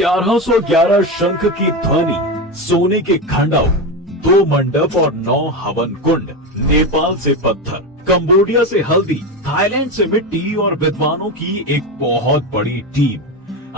1111 शंख की ध्वनि, सोने के खंडाऊ, 2 मंडप और 9 हवन कुंड, नेपाल से पत्थर, कंबोडिया से हल्दी, थाईलैंड से मिट्टी और विद्वानों की एक बहुत बड़ी टीम।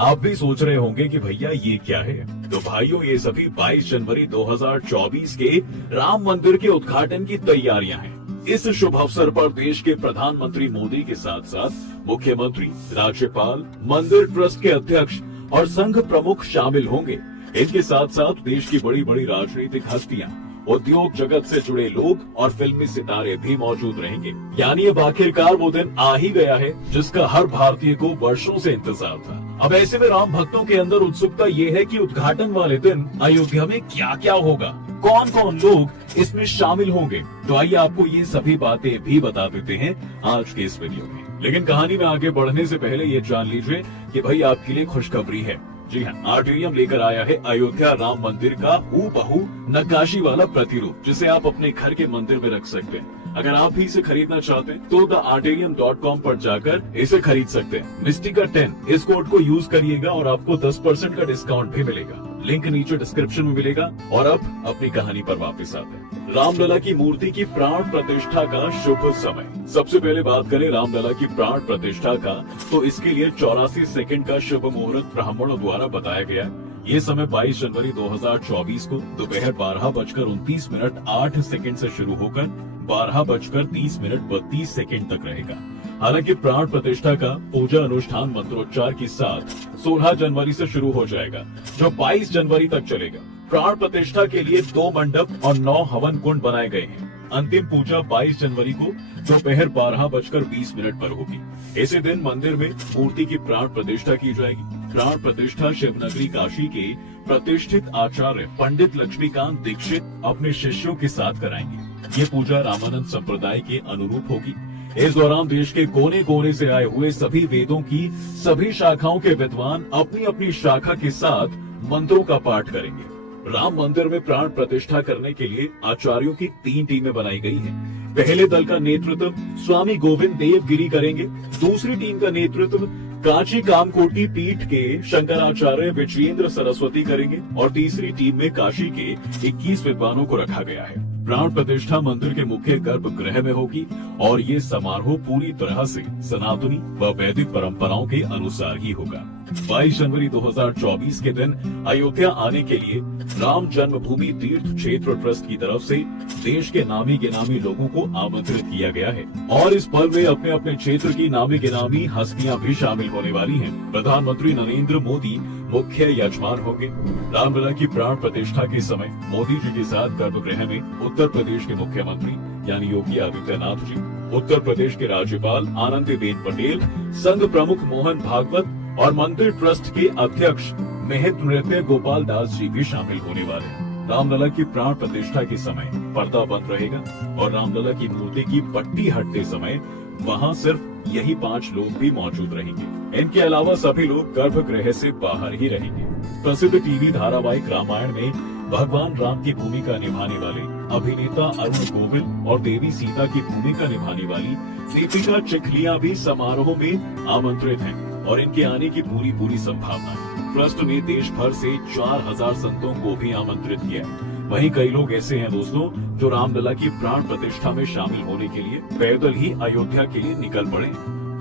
आप भी सोच रहे होंगे कि भैया ये क्या है? तो भाइयों, ये सभी 22 जनवरी 2024 के राम मंदिर के उद्घाटन की तैयारियां हैं। इस शुभ अवसर पर देश के प्रधानमंत्री मोदी के साथ साथ मुख्यमंत्री, राज्यपाल, मंदिर ट्रस्ट के अध्यक्ष और संघ प्रमुख शामिल होंगे। इनके साथ साथ देश की बड़ी बड़ी राजनीतिक हस्तियां, उद्योग जगत से जुड़े लोग और फिल्मी सितारे भी मौजूद रहेंगे। यानी अब आखिरकार वो दिन आ ही गया है जिसका हर भारतीय को वर्षों से इंतजार था। अब ऐसे में राम भक्तों के अंदर उत्सुकता ये है कि उद्घाटन वाले दिन अयोध्या में क्या क्या होगा, कौन कौन लोग इसमें शामिल होंगे। तो आइए आपको ये सभी बातें भी बता देते हैं आज के इस वीडियो में। लेकिन कहानी में आगे बढ़ने से पहले ये जान लीजिए कि भाई आपके लिए खुशखबरी है। जी हाँ, आर्टेरियम लेकर आया है अयोध्या राम मंदिर का हूबहू नक्काशी वाला प्रतिरूप, जिसे आप अपने घर के मंदिर में रख सकते हैं। अगर आप भी इसे खरीदना चाहते हैं तो thearterium.com पर जाकर इसे खरीद सकते हैं। मिस्टिका 10 इस कोड को यूज करिएगा और आपको 10% का डिस्काउंट भी मिलेगा। लिंक नीचे डिस्क्रिप्शन में मिलेगा। और अब अपनी कहानी पर वापस आते हैं। रामलला की मूर्ति की प्राण प्रतिष्ठा का शुभ समय। सबसे पहले बात करें रामलला की प्राण प्रतिष्ठा का, तो इसके लिए 84 सेकंड का शुभ मुहूर्त ब्राह्मणों द्वारा बताया गया है। ये समय 22 जनवरी 2024 को दोपहर 12:29 8 सेकंड से शुरू होकर 12:30 तक रहेगा। हालांकि प्राण प्रतिष्ठा का पूजा अनुष्ठान मंत्रोच्चार के साथ 16 जनवरी से शुरू हो जाएगा, जो 22 जनवरी तक चलेगा। प्राण प्रतिष्ठा के लिए 2 मंडप और 9 हवन कुंड बनाए गए हैं। अंतिम पूजा 22 जनवरी को दोपहर 12:20 पर होगी। इसी दिन मंदिर में मूर्ति की प्राण प्रतिष्ठा की जाएगी। प्राण प्रतिष्ठा शिवनगरी काशी के प्रतिष्ठित आचार्य पंडित लक्ष्मीकांत दीक्षित अपने शिष्यों के साथ कराएंगे। ये पूजा रामानंद संप्रदाय के अनुरूप होगी। इस दौरान देश के कोने कोने से आए हुए सभी वेदों की सभी शाखाओं के विद्वान अपनी अपनी शाखा के साथ मंत्रों का पाठ करेंगे। राम मंदिर में प्राण प्रतिष्ठा करने के लिए आचार्यों की 3 टीमें बनाई गई हैं। पहले दल का नेतृत्व स्वामी गोविंद देव गिरी करेंगे। दूसरी टीम का नेतृत्व कांची कामकोटी पीठ के शंकराचार्य विजयेंद्र सरस्वती करेंगे और तीसरी टीम में काशी के 21 विद्वानों को रखा गया है। प्राण प्रतिष्ठा मंदिर के मुख्य गर्भगृह में होगी और ये समारोह पूरी तरह से सनातनी व वैदिक परंपराओं के अनुसार ही होगा। 22 जनवरी 2024 के दिन अयोध्या आने के लिए राम जन्मभूमि तीर्थ क्षेत्र ट्रस्ट की तरफ से देश के नामी गिनामी लोगों को आमंत्रित किया गया है और इस पर्व में अपने अपने क्षेत्र की नामी गिनामी हस्तियां भी शामिल होने वाली हैं। प्रधानमंत्री नरेंद्र मोदी मुख्य यजमान होंगे। रामलला की प्राण प्रतिष्ठा के समय मोदी जी के साथ गर्भगृह में उत्तर प्रदेश के मुख्यमंत्री यानी योगी आदित्यनाथ जी, उत्तर प्रदेश के राज्यपाल आनंदीबेन पटेल, संघ प्रमुख मोहन भागवत और मंदिर ट्रस्ट के अध्यक्ष महंत नृत्य गोपाल दास जी भी शामिल होने वाले हैं। रामलला की प्राण प्रतिष्ठा के समय पर्दा बंद रहेगा और रामलला की मूर्ति की पट्टी हटते समय वहां सिर्फ यही 5 लोग भी मौजूद रहेंगे। इनके अलावा सभी लोग गर्भगृह से बाहर ही रहेंगे। प्रसिद्ध टीवी धारावाहिक रामायण में भगवान राम की भूमिका निभाने वाले अभिनेता अरुण गोविल और देवी सीता की भूमिका निभाने वाली दीपिका चिखलिया भी समारोह में आमंत्रित हैं और इनके आने की पूरी संभावना है। ट्रस्ट ने देश भर से 4000 संतों को भी आमंत्रित किया है। वहीं कई लोग ऐसे हैं दोस्तों जो रामलला की प्राण प्रतिष्ठा में शामिल होने के लिए पैदल ही अयोध्या के लिए निकल पड़े।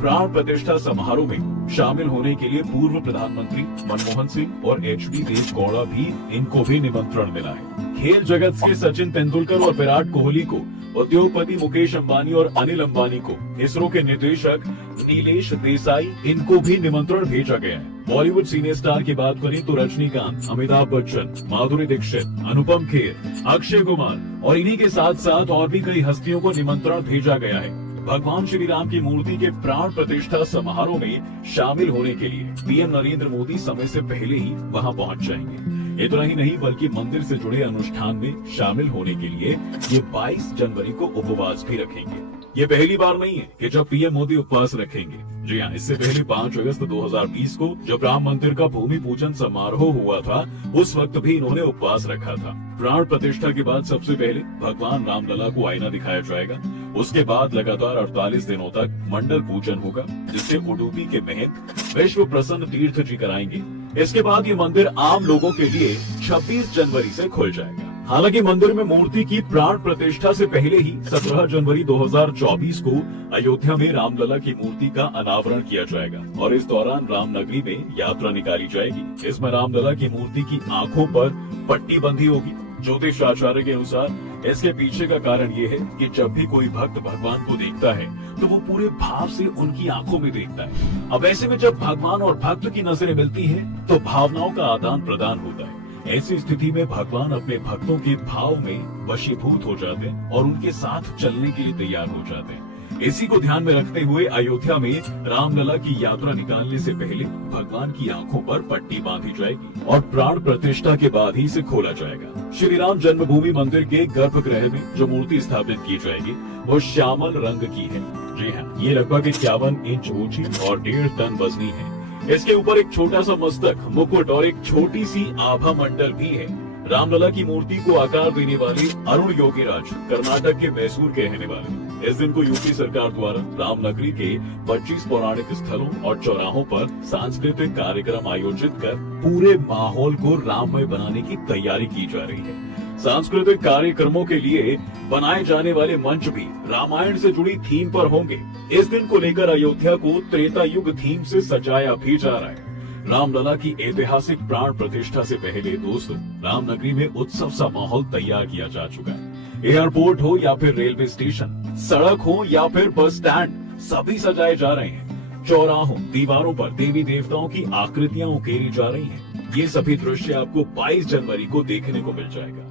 प्राण प्रतिष्ठा समारोह में शामिल होने के लिए पूर्व प्रधानमंत्री मनमोहन सिंह और एचडी देवेगौड़ा भी इनको भी निमंत्रण मिला है। खेल जगत से सचिन तेंदुलकर और विराट कोहली को, उद्योगपति मुकेश अंबानी और अनिल अंबानी को, इसरो के निदेशक नीलेश देसाई, इनको भी निमंत्रण भेजा गया है। बॉलीवुड सीनियर स्टार की बात करें तो रजनीकांत, अमिताभ बच्चन, माधुरी दीक्षित, अनुपम खेर, अक्षय कुमार और इन्हीं के साथ साथ और भी कई हस्तियों को निमंत्रण भेजा गया है। भगवान श्री राम की मूर्ति के प्राण प्रतिष्ठा समारोह में शामिल होने के लिए पीएम नरेंद्र मोदी समय से पहले ही वहां पहुंच जाएंगे। इतना ही नहीं बल्कि मंदिर से जुड़े अनुष्ठान में शामिल होने के लिए ये 22 जनवरी को उपवास भी रखेंगे। ये पहली बार नहीं है कि जब पीएम मोदी उपवास रखेंगे। जी हाँ, इससे पहले 5 अगस्त 2020 को जब राम मंदिर का भूमि पूजन समारोह हुआ था, उस वक्त भी इन्होंने उपवास रखा था। प्राण प्रतिष्ठा के बाद सबसे पहले भगवान रामलला को आईना दिखाया जाएगा। उसके बाद लगातार 48 दिनों तक मंडल पूजन होगा, जिसे उडुपी के महंत विश्व प्रसन्न तीर्थ जी कराएंगे। इसके बाद ये मंदिर आम लोगों के लिए 26 जनवरी से खुल जाएगा। हालांकि मंदिर में मूर्ति की प्राण प्रतिष्ठा से पहले ही 17 जनवरी 2024 को अयोध्या में रामलला की मूर्ति का अनावरण किया जाएगा और इस दौरान रामनगरी में यात्रा निकाली जाएगी। इसमें रामलला की मूर्ति की आंखों पर पट्टी बंधी होगी। ज्योतिष आचार्य के अनुसार इसके पीछे का कारण ये है कि जब भी कोई भक्त भगवान को देखता है तो वो पूरे भाव से उनकी आंखों में देखता है। अब ऐसे में जब भगवान और भक्त की नजरें मिलती हैं, तो भावनाओं का आदान प्रदान होता है। ऐसी स्थिति में भगवान अपने भक्तों के भाव में वशीभूत हो जाते हैं और उनके साथ चलने के लिए तैयार हो जाते हैं। इसी को ध्यान में रखते हुए अयोध्या में रामलला की यात्रा निकालने से पहले भगवान की आंखों पर पट्टी बांधी जाएगी और प्राण प्रतिष्ठा के बाद ही इसे खोला जाएगा। श्री राम जन्मभूमि मंदिर के गर्भगृह में जो मूर्ति स्थापित की जाएगी वो श्यामल रंग की है। जी हाँ, ये लगभग 51 इंच ऊंची और 1.5 टन वजनी है। इसके ऊपर एक छोटा सा मस्तक, मुकुट और एक छोटी सी आभा मंडल भी है। रामलला की मूर्ति को आकार देने वाले अरुण योगीराज कर्नाटक के मैसूर के रहने वाले। इस दिन को यूपी सरकार द्वारा रामनगरी के 25 पौराणिक स्थलों और चौराहों पर सांस्कृतिक कार्यक्रम आयोजित कर पूरे माहौल को राममय बनाने की तैयारी की जा रही है। सांस्कृतिक कार्यक्रमों के लिए बनाए जाने वाले मंच भी रामायण से जुड़ी थीम पर होंगे। इस दिन को लेकर अयोध्या को त्रेता युग थीम से सजाया भी जा रहा है। रामलला की ऐतिहासिक प्राण प्रतिष्ठा से पहले दोस्तों रामनगरी में उत्सव सा माहौल तैयार किया जा चुका है। एयरपोर्ट हो या फिर रेलवे स्टेशन, सड़क हो या फिर बस स्टैंड, सभी सजाए जा रहे हैं। चौराहों, दीवारों पर देवी देवताओं की आकृतियां उकेरी जा रही हैं। ये सभी दृश्य आपको 22 जनवरी को देखने को मिल जाएगा।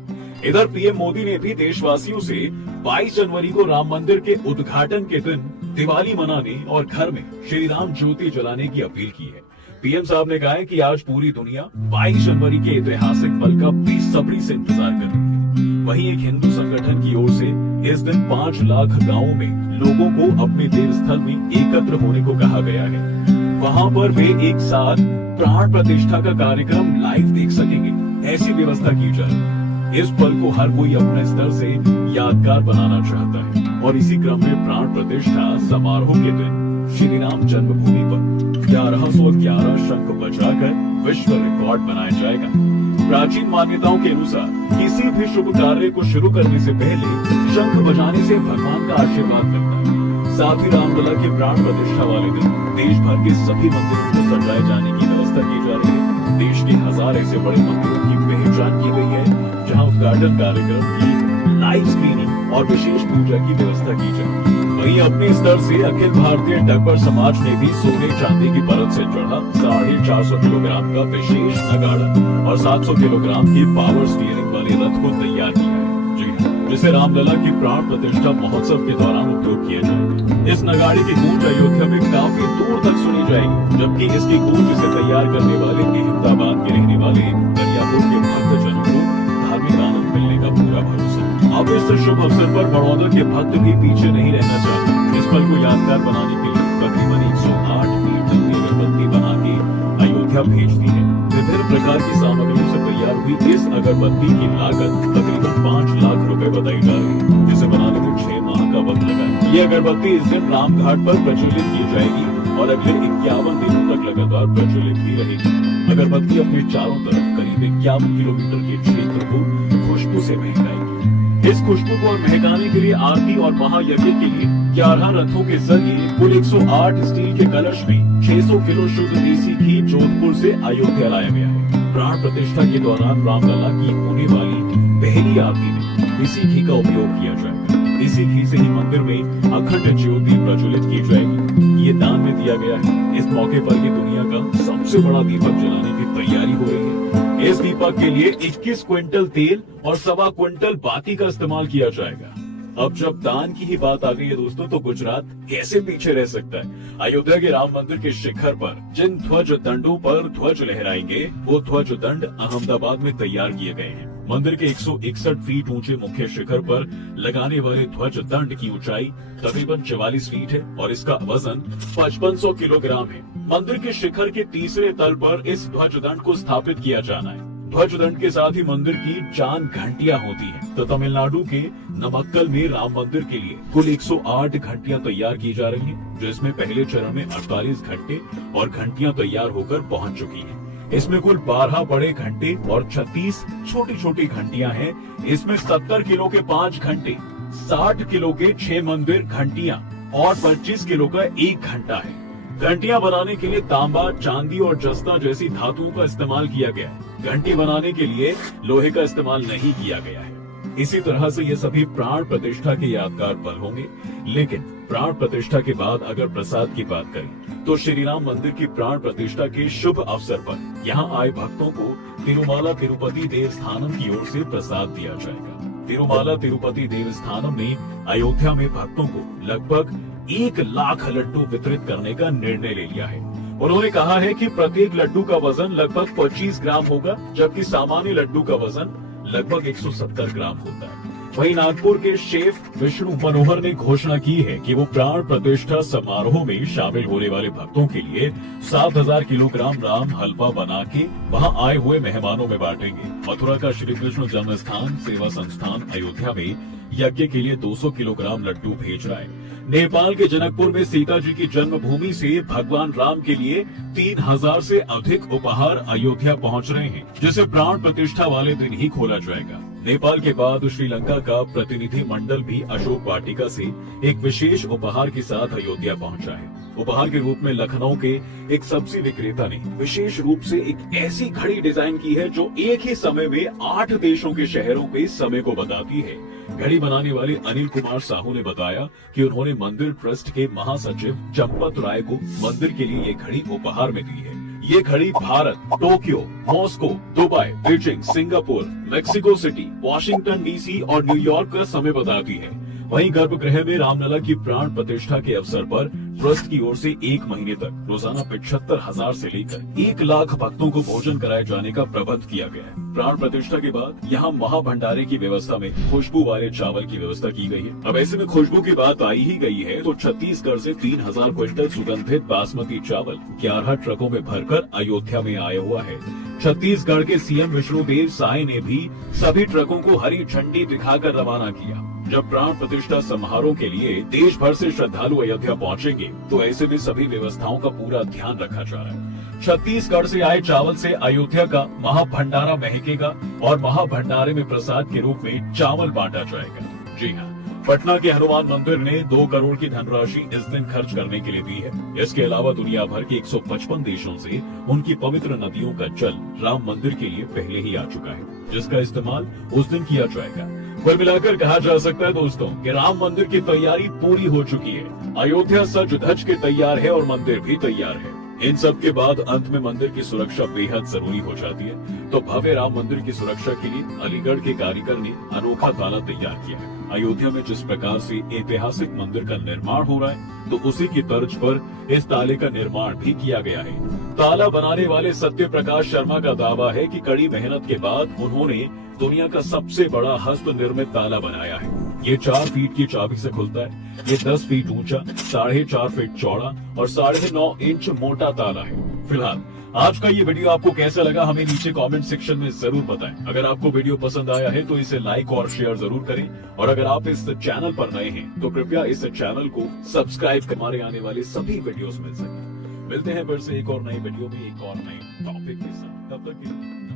इधर पीएम मोदी ने भी देशवासियों से 22 जनवरी को राम मंदिर के उद्घाटन के दिन दिवाली मनाने और घर में श्री राम ज्योति जलाने की अपील की है। पीएम साहब ने कहा है कि आज पूरी दुनिया 22 जनवरी के ऐतिहासिक पल का बेसब्री से इंतजार कर रही है। वहीं एक हिंदू संगठन की ओर से इस दिन 5 लाख गांवों में लोगों को अपने देव स्थल में एकत्र होने को कहा गया है। वहां पर वे एक साथ प्राण प्रतिष्ठा का कार्यक्रम लाइव देख सकेंगे, ऐसी व्यवस्था की जाए। इस पल को हर कोई अपने स्तर से यादगार बनाना चाहता है और इसी क्रम में प्राण प्रतिष्ठा समारोह के दिन श्री राम जन्मभूमि पर 1111 शंख बजाकर विश्व रिकॉर्ड बनाया जाएगा। प्राचीन मान्यताओं के अनुसार किसी भी शुभ कार्य को शुरू करने से पहले शंख बजाने से भगवान का आशीर्वाद मिलता है। साथ ही रामलला की प्राण प्रतिष्ठा वाले दिन देश भर के सभी मंदिरों को सजाए जाने की व्यवस्था की जा रही है। देश के 1000 ऐसे बड़े मंदिरों की पहचान की गई है जहां उद्घाटन कार्यक्रम की लाइव स्क्रीनिंग और विशेष पूजा की व्यवस्था की जाएगी। वहीं अपने स्तर से अखिल भारतीय डब्बर समाज ने भी सोने चांदी की परत से चढ़ा 450 किलोग्राम का विशेष नगाड़ा और 700 किलोग्राम की पावर स्टीयरिंग वाले रथ को तैयार किया है। जी हाँ, जिसे रामलला की प्राण प्रतिष्ठा महोत्सव के दौरान उपयोग किया जाएगा। इस नगाड़े की गूंज अयोध्या में काफी दूर तक सुनी जाएगी, जबकि इसकी गूंज इसे तैयार करने वाले अहमदाबाद के रहने वाले दरियापुर के भक्तजनों को धार्मिक आनंद मिलने का पूरा भरोसा। अब इस शुभ अवसर पर बड़ौदा के भक्त भी पीछे नहीं रहना चाहते। इस पल को यादगार बनाने के लिए तकरीबन 108 फीट लंबी अगरबत्ती बना के अयोध्या भेज दी है। विभिन्न प्रकार की सामग्रियों से तैयार हुई इस अगरबत्ती की लागत तकरीबन 5 लाख रुपए बताई जा रही है, जिसे बनाने में 6 माह का वक्त लगा है। ये अगरबत्ती इस दिन रामघाट पर प्रज्वलित की जाएगी और अगले 51 दिनों तक लगातार प्रज्वलित ही रहेगी। अगरबत्ती अपने चारों तरफ करीब 51 किलोमीटर के क्षेत्र को खुशबू से महकाएगी। इस खुशबू को महकाने के लिए आरती और महायज्ञ के लिए 11 रथों के जरिए कुल 108 स्टील के कलश में 600 किलो शुद्ध देसी घी जोधपुर से अयोध्या लाया गया है। प्राण प्रतिष्ठा के दौरान रामलला की होने वाली पहली आरती में इसी घी का उपयोग किया जाएगा। इसी घी से ही मंदिर में अखंड ज्योति प्रज्वलित की जाएगी। ये दान में दिया गया है। इस मौके पर ये दुनिया का सबसे बड़ा दीपक जलाने की तैयारी हो रही है। इस दीपक के लिए 21 क्विंटल तेल और 1.25 क्विंटल बाती का इस्तेमाल किया जाएगा। अब जब दान की ही बात आ गई है दोस्तों, तो गुजरात कैसे पीछे रह सकता है। अयोध्या के राम मंदिर के शिखर पर जिन ध्वज दंडों पर ध्वज लहराएंगे वो ध्वज दंड अहमदाबाद में तैयार किए गए हैं। मंदिर के 161 फीट ऊंचे मुख्य शिखर पर लगाने वाले ध्वज दंड की ऊंचाई तकरीबन 44 फीट है और इसका वजन 5500 किलोग्राम है। मंदिर के शिखर के तीसरे तल पर इस ध्वज दंड को स्थापित किया जाना है। ध्वज दंड के साथ ही मंदिर की चांद घंटियां होती हैं। तो तमिलनाडु के नमक्कल में राम मंदिर के लिए कुल 108 घंटियां तैयार की जा रही हैं, जिसमें पहले चरण में 48 घंटे और घंटियां तैयार होकर पहुंच चुकी हैं। इसमें कुल 12 बड़े घंटे और 36 छोटी छोटी घंटियां हैं। इसमें 70 किलो के 5 घंटे, 60 किलो के 6 मंदिर घंटियां और 25 किलो का 1 घंटा है। घंटियां बनाने के लिए तांबा, चांदी और जस्ता जैसी धातुओं का इस्तेमाल किया गया है। घंटी बनाने के लिए लोहे का इस्तेमाल नहीं किया गया है। इसी तरह से ये सभी प्राण प्रतिष्ठा के यादगार पल होंगे। लेकिन प्राण प्रतिष्ठा के बाद अगर प्रसाद की बात करें तो श्री राम मंदिर की प्राण प्रतिष्ठा के शुभ अवसर पर यहाँ आए भक्तों को तिरुमाला तिरुपति देवस्थानम की ओर से प्रसाद दिया जाएगा। तिरुमाला तिरुपति देवस्थानम ने अयोध्या में भक्तों को लगभग 1 लाख लड्डू वितरित करने का निर्णय ले लिया है। उन्होंने कहा है कि प्रत्येक लड्डू का वजन लगभग 25 ग्राम होगा, जबकि सामान्य लड्डू का वजन लगभग 170 ग्राम होता है। वहीं नागपुर के शेफ विष्णु मनोहर ने घोषणा की है कि वो प्राण प्रतिष्ठा समारोह में शामिल होने वाले भक्तों के लिए 7000 किलोग्राम राम हलवा बना के वहां आए हुए मेहमानों में बांटेंगे। मथुरा का श्री कृष्ण जन्म स्थान सेवा संस्थान अयोध्या में यज्ञ के लिए 200 किलोग्राम लड्डू भेज रहा है। नेपाल के जनकपुर में सीता जी की जन्मभूमि से भगवान राम के लिए 3000 से अधिक उपहार अयोध्या पहुंच रहे हैं, जिसे प्राण प्रतिष्ठा वाले दिन ही खोला जाएगा। नेपाल के बाद श्रीलंका का प्रतिनिधि मंडल भी अशोक वाटिका से एक विशेष उपहार के साथ अयोध्या पहुंचा है। उपहार के रूप में लखनऊ के एक सब्जी विक्रेता ने विशेष रूप से एक ऐसी घड़ी डिजाइन की है जो एक ही समय में 8 देशों के शहरों के समय को बताती है। घड़ी बनाने वाले अनिल कुमार साहू ने बताया कि उन्होंने मंदिर ट्रस्ट के महासचिव चंपत राय को मंदिर के लिए ये घड़ी उपहार में दी है। ये घड़ी Bharat, Tokyo, Moscow, Dubai, Beijing, Singapore, Mexico city, Washington DC और न्यूयॉर्क का समय बताती है। वहीं गर्भगृह में रामलला की प्राण प्रतिष्ठा के अवसर पर ट्रस्ट की ओर से 1 महीने तक रोजाना 75,000 से लेकर 1 लाख भक्तों को भोजन कराए जाने का प्रबंध किया गया है। प्राण प्रतिष्ठा के बाद यहाँ महाभंडारे की व्यवस्था में खुशबू वाले चावल की व्यवस्था की गई है। अब ऐसे में खुशबू की बात आई ही गई है तो छत्तीसगढ़ से 3000 क्विंटल सुगंधित बासमती चावल 11 ट्रकों में भरकर अयोध्या में आया हुआ है। छत्तीसगढ़ के सीएम विष्णुदेव साय ने भी सभी ट्रकों को हरी झंडी दिखाकर रवाना किया। जब प्राण प्रतिष्ठा समारोह के लिए देश भर से श्रद्धालु अयोध्या पहुंचेंगे तो ऐसे में सभी व्यवस्थाओं का पूरा ध्यान रखा जा रहा है। छत्तीसगढ़ से आए चावल से अयोध्या का महाभंडारा महकेगा और महाभंडारे में प्रसाद के रूप में चावल बांटा जाएगा। जी हाँ, पटना के हनुमान मंदिर ने 2 करोड़ की धनराशि इस दिन खर्च करने के लिए दी है। इसके अलावा दुनिया भर के 155 देशों से उनकी पवित्र नदियों का जल राम मंदिर के लिए पहले ही आ चुका है, जिसका इस्तेमाल उस दिन किया जाएगा। कुल मिलाकर कहा जा सकता है दोस्तों कि राम मंदिर की तैयारी पूरी हो चुकी है। अयोध्या सज धज के तैयार है और मंदिर भी तैयार है। इन सब के बाद अंत में मंदिर की सुरक्षा बेहद जरूरी हो जाती है। तो भव्य राम मंदिर की सुरक्षा के लिए अलीगढ़ के कारीगर ने अनोखा ताला तैयार किया है। अयोध्या में जिस प्रकार से ऐतिहासिक मंदिर का निर्माण हो रहा है तो उसी की तर्ज पर इस ताले का निर्माण भी किया गया है। ताला बनाने वाले सत्य प्रकाश शर्मा का दावा है कि कड़ी मेहनत के बाद उन्होंने दुनिया का सबसे बड़ा हस्त निर्मित ताला बनाया है। ये 4 फीट की चाबी से खुलता है। ये 10 फीट ऊंचा, 4.5 फीट चौड़ा और 9.5 इंच मोटा ताला है। फिलहाल आज का ये वीडियो आपको कैसा लगा हमें नीचे कमेंट सेक्शन में जरूर बताएं। अगर आपको वीडियो पसंद आया है तो इसे लाइक और शेयर जरूर करें और अगर आप इस चैनल पर नए हैं तो कृपया इस चैनल को सब्सक्राइब कर हमारे आने वाले सभी वीडियोस मिल सके। मिलते हैं फिर से एक और नई वीडियो में एक और नए टॉपिक के साथ। तब तक के लिए